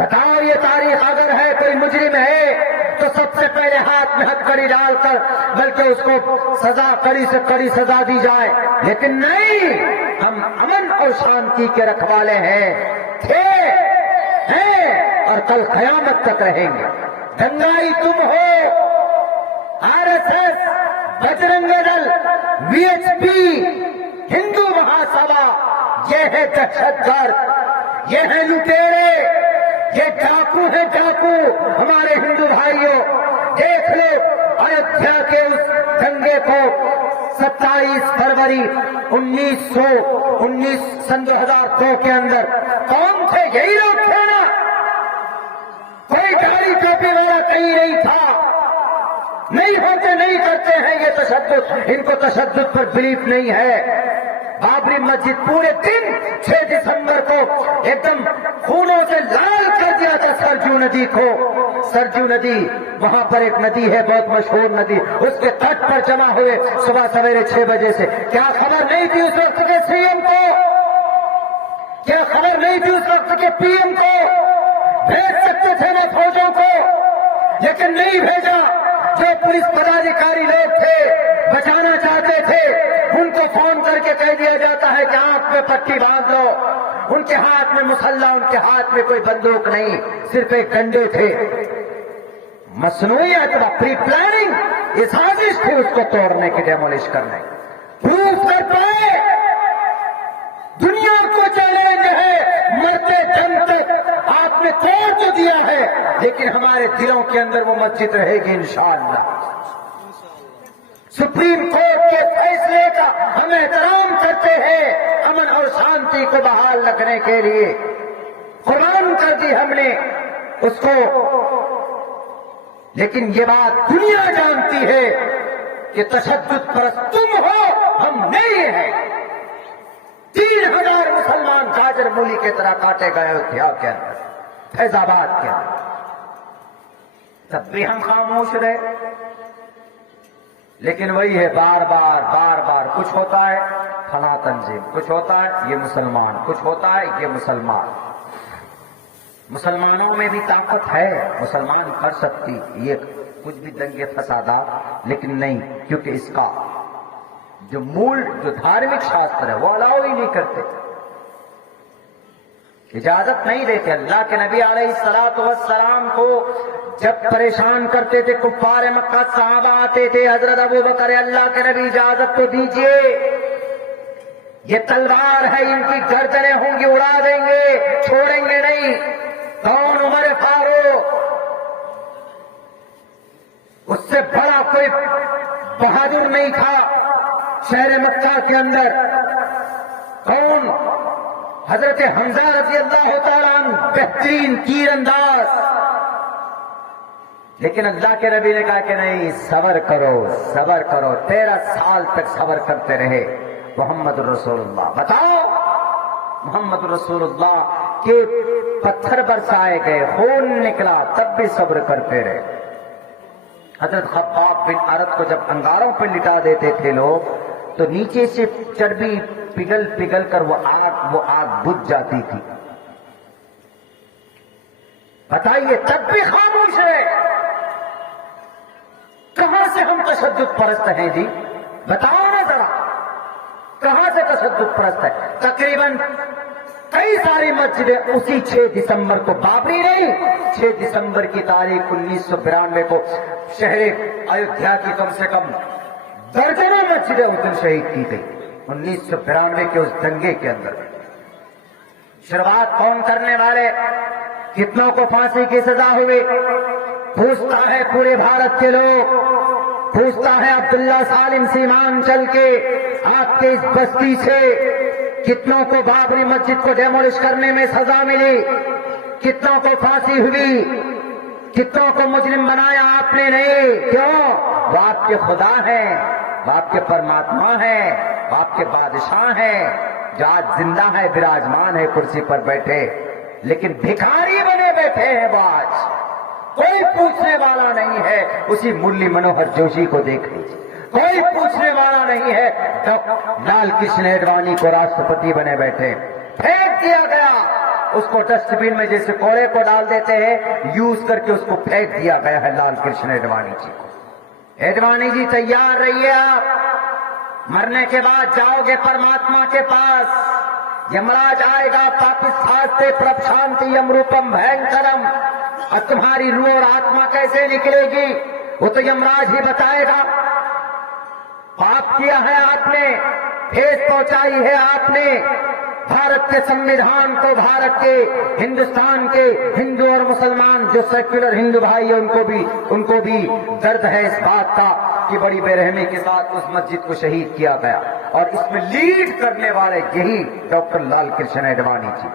بتاؤ یہ تاریخ اگر ہے کوئی مجرم ہے تو سب سے پہلے ہاتھ میں ہتھکڑی ڈال کر بلکہ اس کو سزا کڑی سے کڑی سزا دی جائے، لیکن نہیں، ہم امن اور شانتی کے رکھوالے تھے ہیں اور کل قیامت تک رہیں گے۔ دنگائی تم ہو، آر ایس ایس، بجرنگ دل، وی ایچ پی، ہندو مہاسبھا، یہ ہے دہشت گرد، یہ ہے لٹیرے، یہ ڈاکو ہے ڈاکو۔ ہمارے ہندو بھائیوں دیکھ لو ایودھیا کے اس دنگے کو 27 فروری 2002 کے اندر کون تھے؟ یہی لوگ تھے نا؟ کوئی گاڑی ٹوپی والا کہیں نہیں تھا، نہیں ہوتے، نہیں کرتے ہیں یہ تشدد، ان کو تشدد پر بلیف نہیں ہے۔ بابری مسجد پورے دن 6 دسمبر کو ایک دم خونوں سے لال کر دیا تھا سرجو ندی کو۔ سرجو ندی، وہاں پر ایک ندی ہے بہت مشہور ندی، اس کے تٹ پر جمع ہوئے صبح سویرے 6 بجے سے۔ کیا خبر نہیں تھی اس وقت کے سی ایم کو؟ کیا خبر نہیں تھی اس وقت کے پی ایم کو؟ بھیج سکتے تھے نا فوجوں کو، لیکن نہیں بھیجا۔ جو پولیس پدادھیکاری لوگ تھے بچانا چاہتے تھے، ان کو فون کر کے کہہ دیا جاتا ہے کہ آنکھ میں پٹی باندھ لو۔ ان کے ہاتھ میں مسلح، ان کے ہاتھ میں کوئی بندوق نہیں، صرف ایک ڈنڈے تھے۔ مصنوعی اعتبار، پری پلاننگ، یہ سازش تھی اس کو توڑنے کی، ڈیمولش کرنے۔ پروف کر پائے، دنیا کو چیلنج ہے، مرتے دم تک آپ نے توڑ تو دیا ہے، لیکن ہمارے دلوں کے اندر وہ مسجد رہے گی انشاءاللہ۔ سپریم کورٹ کے فیصلے کا ہم احترام کرتے ہیں، امن اور شانتی کو بحال رکھنے کے لیے قربان کر دی ہم نے اس کو، لیکن یہ بات دنیا جانتی ہے کہ تشدد پرست تم ہو، ہم نہیں ہیں۔ 3000 مسلمان گاجر مولی کی طرح کاٹے گئے ایودھیا کے اندر، فیض آباد کے اندر، تب بھی ہم خاموش رہے۔ لیکن وہی ہے، بار بار کچھ ہوتا ہے فلاں تنظیم، کچھ ہوتا ہے یہ مسلمان، کچھ ہوتا ہے یہ مسلمان۔ مسلمانوں میں بھی طاقت ہے، مسلمان کر سکتی یہ کچھ بھی دنگے فسادات، لیکن نہیں، کیونکہ اس کا جو مول، جو دھارمک شاستر ہے وہ الاؤ ہی نہیں کرتے، اجازت نہیں دیتے۔ اللہ کے نبی علیہ الصلوۃ والسلام کو جب پریشان کرتے تھے کفار مکہ، صحابہ آتے تھے، حضرت ابوبکر اللہ کے نبی اجازت تو دیجئے، یہ تلوار ہے، ان کی گردنیں ہوں گی، اڑا دیں گے، چھوڑیں گے نہیں۔ کون؟ عمر فاروق، اس سے بڑا کوئی بہادر نہیں تھا شہر مکہ کے اندر۔ کون؟ حضرت حمزہ رضی اللہ تعالیٰ عنہ، بہترین تیر انداز۔ لیکن اللہ کے نبی نے کہا کہ نہیں، صبر کرو صبر کرو، 13 سال تک صبر کرتے رہے محمد رسول اللہ۔ بتاؤ، محمد رسول اللہ کے پتھر برسائے گئے، خون نکلا، تب بھی صبر کرتے رہے۔ حضرت خباب بن ارد کو جب انگاروں پہ لٹا دیتے تھے لوگ تو نیچے سے چربی پگھل کر وہ آگ بجھ جاتی تھی۔ بتائیے، تب بھی خاموش ہے۔ کہاں سے ہم تشدد پرست ہیں جی؟ بتاؤ نا ذرا، کہاں سے تشدد پرست ہے؟ تقریباً کئی ساری مسجدیں اسی 6 دسمبر کو، بابری نہیں، 6 دسمبر کی تاریخ 1992 کو شہر ایودھیا کی کم سے کم درجنوں مسجدیں اس دن شہید کی گئی، 1992 کے اس دنگے کے اندر۔ شروعات کون کرنے والے؟ کتنوں کو پھانسی کی سزا ہوئی؟ پوچھتا ہے پورے بھارت کے لوگ، پوچھتا ہے عبداللہ سالم سیمانچل کے آپ کے اس بستی سے، کتنوں کو بابری مسجد کو ڈیمولش کرنے میں سزا ملی، کتنوں کو پھانسی ہوئی، کتنوں کو مجرم بنایا آپ نے؟ نہیں، کیوں؟ وہ آپ کے خدا ہیں، وہ آپ کے پرماتما ہیں، وہ آپ کے بادشاہ ہیں، جو آج زندہ ہے، براجمان ہے کرسی پر بیٹھے، لیکن بھکاری بنے بیٹھے ہیں وہ آج، کوئی پوچھنے والا نہیں ہے۔ اسی مرلی منوہر جوشی کو دیکھ لیجیے، کوئی پوچھنے والا نہیں ہے۔ لال کرشن اڈوانی کو راشٹرپتی بنے بیٹھے، پھینک دیا گیا اس کو ڈسٹ بین میں جیسے کوڑے کو ڈال دیتے ہیں یوز کر کے اس کو پھینک دیا گیا ہے لال کرشن اڈوانی جی کو. اڈوانی جی تیار رہیے، آپ مرنے کے بعد جاؤ گے پرماتما کے پاس. یمراج آئے گا پاپستھاستے پرپشانتی یمروپم بھینکرم، اور تمہاری روح اور آتما کیسے نکلے گی وہ تو یمراج ہی بتائے گا. پاپ کیا ہے آپ نے، ٹھیس پہنچائی ہے آپ نے بھارت کے سنویدھان کو، بھارت کے ہندوستان کے ہندو اور مسلمان جو سیکولر ہندو بھائی ہیں ان کو بھی درد ہے اس بات کا کہ بڑی بے رحمی کے ساتھ اس مسجد کو شہید کیا گیا، اور اس میں لیڈ کرنے والے یہی ڈاکٹر لال کرشن اڈوانی جی.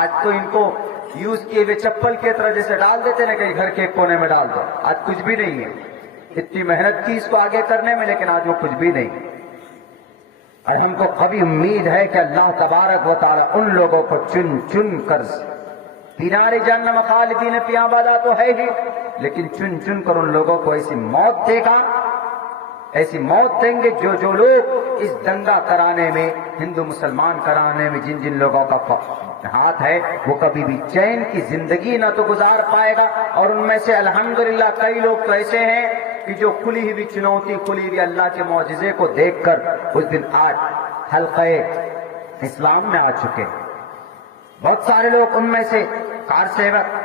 آج تو ان کو یوز کیے ہوئے چپل کی طرح جیسے ڈال دیتے نا کہیں گھر کے ایک کونے میں ڈال دو، آج کچھ بھی نہیں ہے. اتنی محنت کی اس کو آگے کرنے میں لیکن آج وہ کچھ بھی نہیں. اور ہم کو کبھی امید ہے کہ اللہ تبارک و تعالی ان لوگوں کو چن چن کر پینارے جہنم خالدین فیہا ابدا تو ہے ہی، لیکن چن چن کر ان لوگوں کو ایسی موت دے گا، ایسی موت دیں گے جو لوگ اس دنگا کرانے میں، ہندو مسلمان کرانے میں جن جن لوگوں کا ہاتھ ہے وہ کبھی بھی چین کی زندگی نہ تو گزار پائے گا. اور ان میں سے الحمدللہ کئی لوگ تو ایسے ہیں کہ جو کھلی ہوئی چنوتی، کھلی ہوئی اللہ کے معجزے کو دیکھ کر اس دن آج حلقہ اسلام میں آ چکے. بہت سارے لوگ ان میں سے کار سیوک،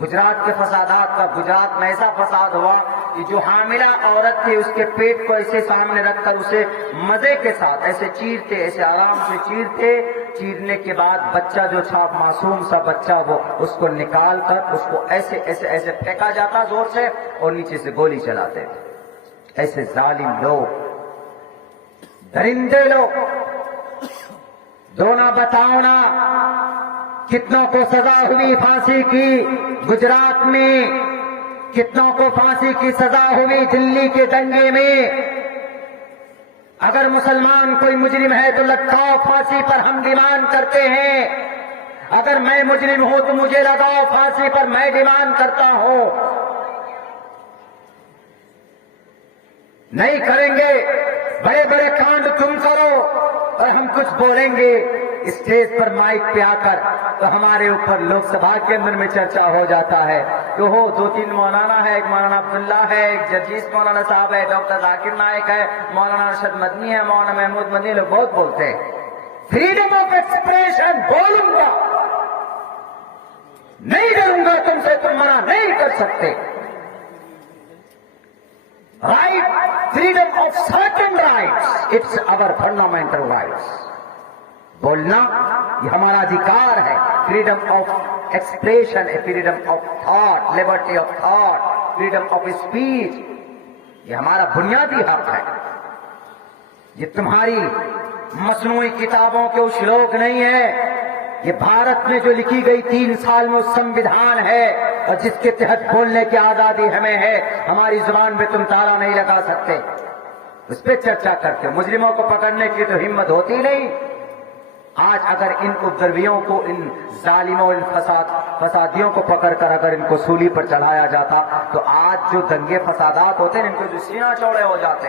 گجرات کے فسادات کا، گجرات میں ایسا فساد ہوا کہ جو حاملہ عورت تھی اس کے پیٹ کو ایسے سامنے رکھ کر اسے مزے کے ساتھ ایسے چیرتے، ایسے آرام سے چیرتے، چیرنے کے بعد بچہ جو تھا معصوم سا بچہ وہ اس کو نکال کر اس کو ایسے ایسے ایسے پھینکا جاتا زور سے اور نیچے سے گولی چلاتے تھے. ایسے ظالم لوگ، درندے لوگ، دونا بتاؤ نا کتنوں کو سزا ہوئی پھانسی کی گجرات میں، کتنوں کو پھانسی کی سزا ہوئی دلی کے دنگے میں. اگر مسلمان کوئی مجرم ہے تو لٹکاؤ پھانسی پر، ہم ڈیمانڈ کرتے ہیں. اگر میں مجرم ہوں تو مجھے لگاؤ پھانسی پر، میں ڈیمانڈ کرتا ہوں. نہیں کریں گے، بڑے بڑے کانڈ تم کرو اور ہم کچھ بولیں گے اسٹیج پر مائک پہ آ کر تو ہمارے اوپر لوک سبھا کے اندر میں چرچا ہو جاتا ہے کہ ہو 2-3 مولانا ہے، ایک مولانا عبداللہ ہے، ایک جرجیس مولانا صاحب ہے، ڈاکٹر ذاکر نائک ہے، مولانا ارشد مدنی ہے، مولانا محمود مدنی، لوگ بہت بولتے ہیں. فریڈم آف ایکسپریشن بولوں گا، نہیں کروں گا تم سے، تم منع نہیں کر سکتے. Right, freedom of certain rights, it's our fundamental rights. بولنا یہ ہمارا ادھیکار ہے. Freedom of expression, freedom of thought, liberty of thought, freedom of speech, یہ ہمارا بنیادی حق ہے. یہ تمہاری مصنوعی کتابوں کے شلوک نہیں ہے، یہ بھارت میں جو لکھی گئی 3 سال میں سنویدھان ہے اور جس کے تحت بولنے کی آزادی ہمیں ہے. ہماری زبان پہ تم تالا نہیں لگا سکتے. اس پہ چرچا کرتے. مجرموں کو پکڑنے کی تو ہمت ہوتی نہیں. آج اگر ان اپدرویوں کو، ان ظالموں، ان فسادیوں کو پکڑ کر اگر ان کو سولی پر چڑھایا جاتا تو آج جو دنگے فسادات ہوتے ہیں ان کے جو سینہ چوڑے ہو جاتے.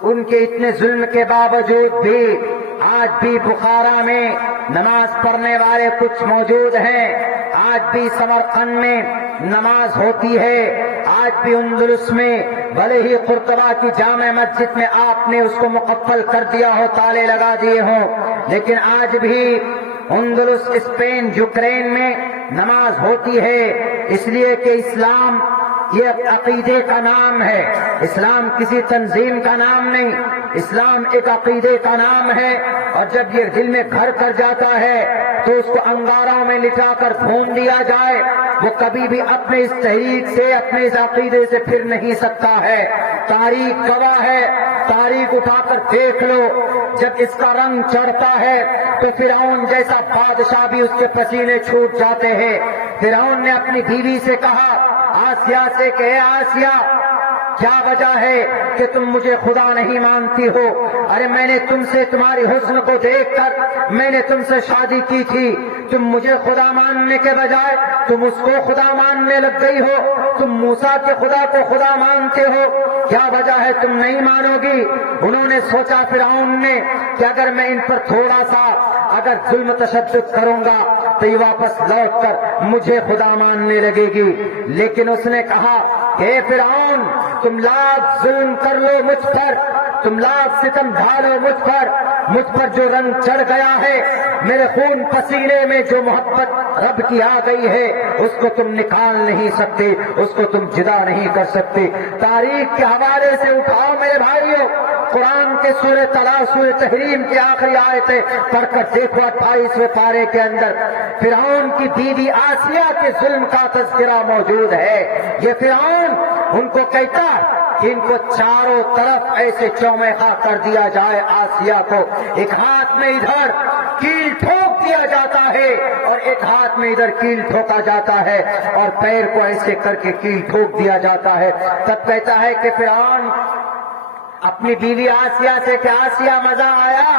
ان کے اتنے ظلم کے باوجود بھی آج بھی بخارا میں نماز پڑھنے والے کچھ موجود ہیں، آج بھی سمرقند میں نماز ہوتی ہے، آج بھی اندلس میں بھلے ہی قرطبہ کی جامع مسجد میں آپ نے اس کو مقفل کر دیا ہو، تالے لگا دیے ہوں، لیکن آج بھی اندلس، اسپین، یوکرین میں نماز ہوتی ہے، اس لیے کہ اسلام یہ عقیدے کا نام ہے، اسلام کسی تنظیم کا نام نہیں، اسلام ایک عقیدے کا نام ہے، اور جب یہ دل میں گھر کر جاتا ہے تو اس کو انگاروں میں لٹا کر پھونک دیا جائے، وہ کبھی بھی اپنے اس تحریک سے، اپنے اس عقیدے سے پھر نہیں سکتا ہے۔ تاریخ گواہ ہے، تاریخ اٹھا کر دیکھ لو، جب اس کا رنگ چڑھتا ہے تو فرعون جیسا بادشاہ بھی اس کے پسینے چھوٹ جاتے ہیں۔ فرعون نے اپنی بیوی سے کہا، آسیہ سے کہ اے آسیہ، کیا وجہ ہے کہ تم مجھے خدا نہیں مانتی ہو؟ ارے میں نے تم سے، تمہاری حسن کو دیکھ کر میں نے تم سے شادی کی تھی، تم مجھے خدا ماننے کے بجائے تم اس کو خدا ماننے لگ گئی ہو، تم موسیٰ کے خدا کو خدا مانتے ہو، کیا وجہ ہے تم نہیں مانو گی؟ انہوں نے سوچا فرعون نے کہ اگر میں ان پر تھوڑا سا اگر ظلم تشدد کروں گا تو یہ واپس لوٹ کر مجھے خدا ماننے لگے گی، لیکن اس نے کہا کہ اے فرعون، تم لاکھ ظلم کر لو مجھ پر، تم لاکھ ستم ڈھالو مجھ پر جو رنگ چڑھ گیا ہے، میرے خون پسینے میں جو محبت رب کی آ گئی ہے، اس کو تم نکال نہیں سکتے، اس کو تم جدا نہیں کر سکتے۔ تاریخ کے حوالے سے اٹھاؤ میرے بھائیوں، قرآن کے سورہ طلاق، سورہ تحریم کی آخری آیتیں پڑھ کر دیکھو، 28ویں پارے کے اندر فرعون کی بیوی آسیہ کے ظلم کا تذکرہ موجود ہے۔ یہ فرعون ان کو کہتا کہ ان کو چاروں طرف ایسے چومیخا کر دیا جائے، آسیہ کو ایک ہاتھ میں ادھر کیل ٹھوک دیا جاتا ہے اور ایک ہاتھ میں ادھر کیل ٹھوکا جاتا ہے اور پیر کو ایسے کر کے کیل ٹھوک دیا جاتا ہے۔ تب کہتا ہے کہ فرعون اپنی بیوی آسیہ سے کہ آسیہ مزہ آیا،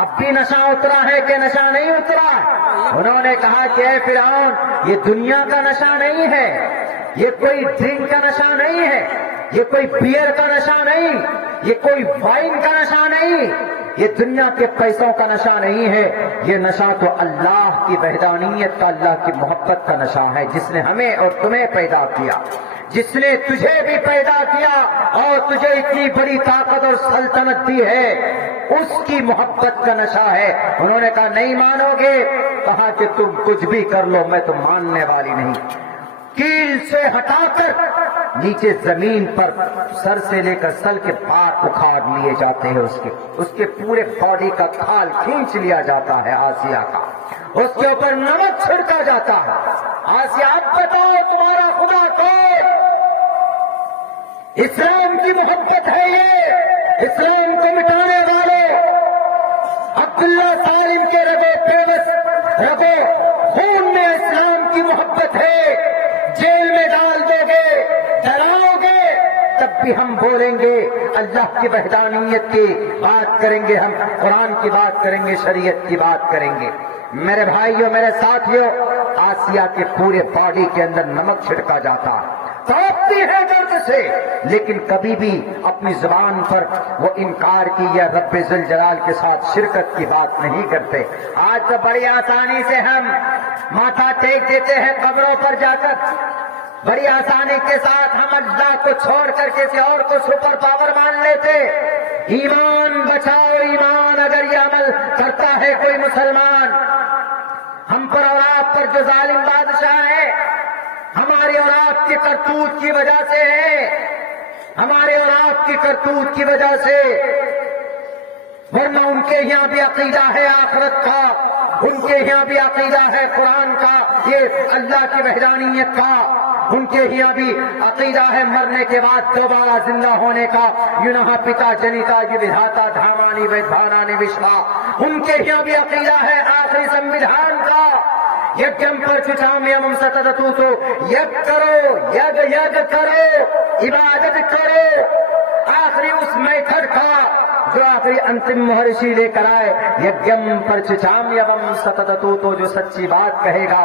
اب بھی نشہ اترا ہے کہ نشہ نہیں اترا؟ انہوں نے کہا کہ اے فرعون، یہ دنیا کا نشہ نہیں ہے، یہ کوئی ڈرنک کا نشہ نہیں ہے، یہ کوئی بیئر کا نشہ نہیں، یہ کوئی وائن کا نشہ نہیں، یہ دنیا کے پیسوں کا نشہ نہیں ہے، یہ نشہ تو اللہ کی وحدانیت کا، اللہ کی محبت کا نشہ ہے، جس نے ہمیں اور تمہیں پیدا کیا، جس نے تجھے بھی پیدا کیا اور تجھے اتنی بڑی طاقت اور سلطنت دی ہے، اس کی محبت کا نشہ ہے۔ انہوں نے کہا نہیں مانو گے؟ کہا کہ تم کچھ بھی کر لو، میں تو ماننے والی نہیں۔ کیل سے ہٹا کر نیچے زمین پر سر سے لے کر سل کے پار اکھاڑ لیے جاتے ہیں، اس کے پورے باڈی کا کھال کھینچ لیا جاتا ہے آسیہ کا، اس کے اوپر نمک چھڑکا جاتا ہے۔ آسیہ اب بتاؤ تمہارا خدا کون؟ اسلام کی محبت ہے یہ، اسلام کو مٹانے والے عبداللہ سالم کے رگو خون میں اسلام کی محبت ہے، جیل میں ڈال دو گے، ڈراؤ گے، تب بھی ہم بولیں گے اللہ کی وحدانیت کی بات کریں گے، ہم قرآن کی بات کریں گے، شریعت کی بات کریں گے۔ میرے بھائیوں، میرے ساتھیوں، آسیہ کے پورے باڈی کے اندر نمک چھڑکا جاتا، تڑپتی ہے درد سے، لیکن کبھی بھی اپنی زبان پر وہ انکار کی یا رب ذوالجلال کے ساتھ شرکت کی بات نہیں کرتے۔ آج تو بڑی آسانی سے ہم ماتھا ٹیک دیتے ہیں قبروں پر جا کر، بڑی آسانی کے ساتھ ہم اللہ کو چھوڑ کر کسی اور کو سپر پاور مان لیتے۔ ایمان بچاؤ ایمان، اگر یہ عمل کرتا ہے کوئی مسلمان، ہم پر اور آپ پر جو ظالم بادشاہ ہے، ہماری اور آپ کی کرتوت کی وجہ سے ہے، ہمارے اور آپ کی کرتوت کی وجہ سے، ورنہ ان کے یہاں بھی عقیدہ ہے آخرت کا، ان کے یہاں بھی عقیدہ ہے قرآن کا، یہ اللہ کی وحدانیت کا، ان کے یہاں بھی عقیدہ ہے مرنے کے بعد دوبارہ زندہ ہونے کا، یونہ پتا جنیتا جی ودھاتا دھامانی ویدھانانی وشوا، ان کے یہاں بھی عقیدہ ہے آخری سنویدھان کا، یجم پرچچامیم ستدتوتو، یگ کرو، یگ کرو، عبادت کرو، آخری اس میتھڈ کا جو آخری انتم مہرشی لے کر آئے، یجم پرچچامیم ستدتوتو، جو سچی بات کہے گا،